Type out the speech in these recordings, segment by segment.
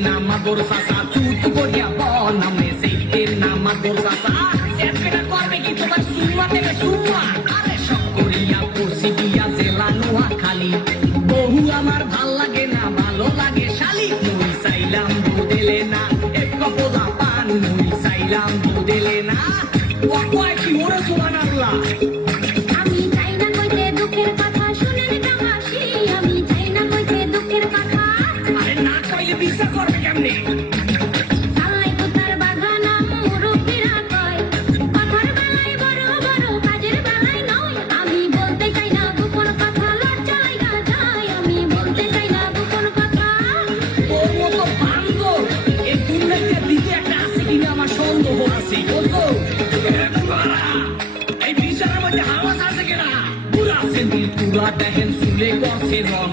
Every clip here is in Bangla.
নাম মাদর চাচা চুত করিয়া বনামে সেইটের নাম মাদর চাচা সেটা করবে কি তোমার সুমা দেবে সুমা আরে সব করিয়া পড়ছি দিয়া জেলা নোয়া খালি বহু আমার ভাল লাগে না ভালো লাগে শালি মুই চাইলাম দুদেলে না এক কপদা পান মুই চাইলাম দুদেলে না ও কয় কি ওরে সুবহানাল্লাহ আমি চাই না কইতে দুঃখের কথা শুনেন কামাশি আমি চাই না কইতে দুঃখের কথা আরে না কইলে বিশ্বাস করবে কেমনে সালাই কুতার বাগানা মুরব্বিরা কয় কথার বেলায় বড় বড় কাজের বেলায় নয় আমি বলতে চাই না গোপন কথা লজ্জা লাগা যায় আমি বলতে চাই না গোপন কথা তোর মতো বান্দর এই দুনিয়াতে দ্বিতীয় একটা আছে কিনা আমার সন্দেহ আছে বুঝছো এই বিচারের মধ্যে হাওয়া আছে কিনা পুরা সেন্দিল পুরা দেখেন শুনে করছে রং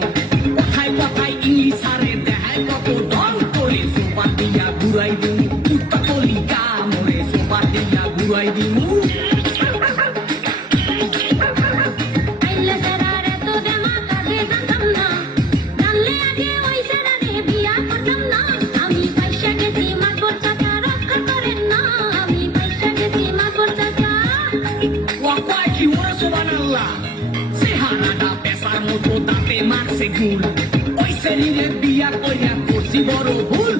কথায় কথায় ইংলিশ আরে দেখায় কত দম করে সোপা দিয়া ঘুরাই দিমু কুত্তা কলি কামড়ে সোপা দিয়া ঘুরাই দিমু আইলে সেরারে তো দেমা কাজে জানতাম না জানলে আগে ওই সেরারে বিয়া করতাম না আমি পয়সা গেছি মাকড় চাচা রক্ষা করেন না আমি পয়সা গেছি মাকড় চাচা ও কয় কি ওরে সুবহানাল্লাহ চেহারাটা পেশার মতো দাঁতে মারছে গুল ওই শরীরে বিয়া কইরা করছি বড় ভুল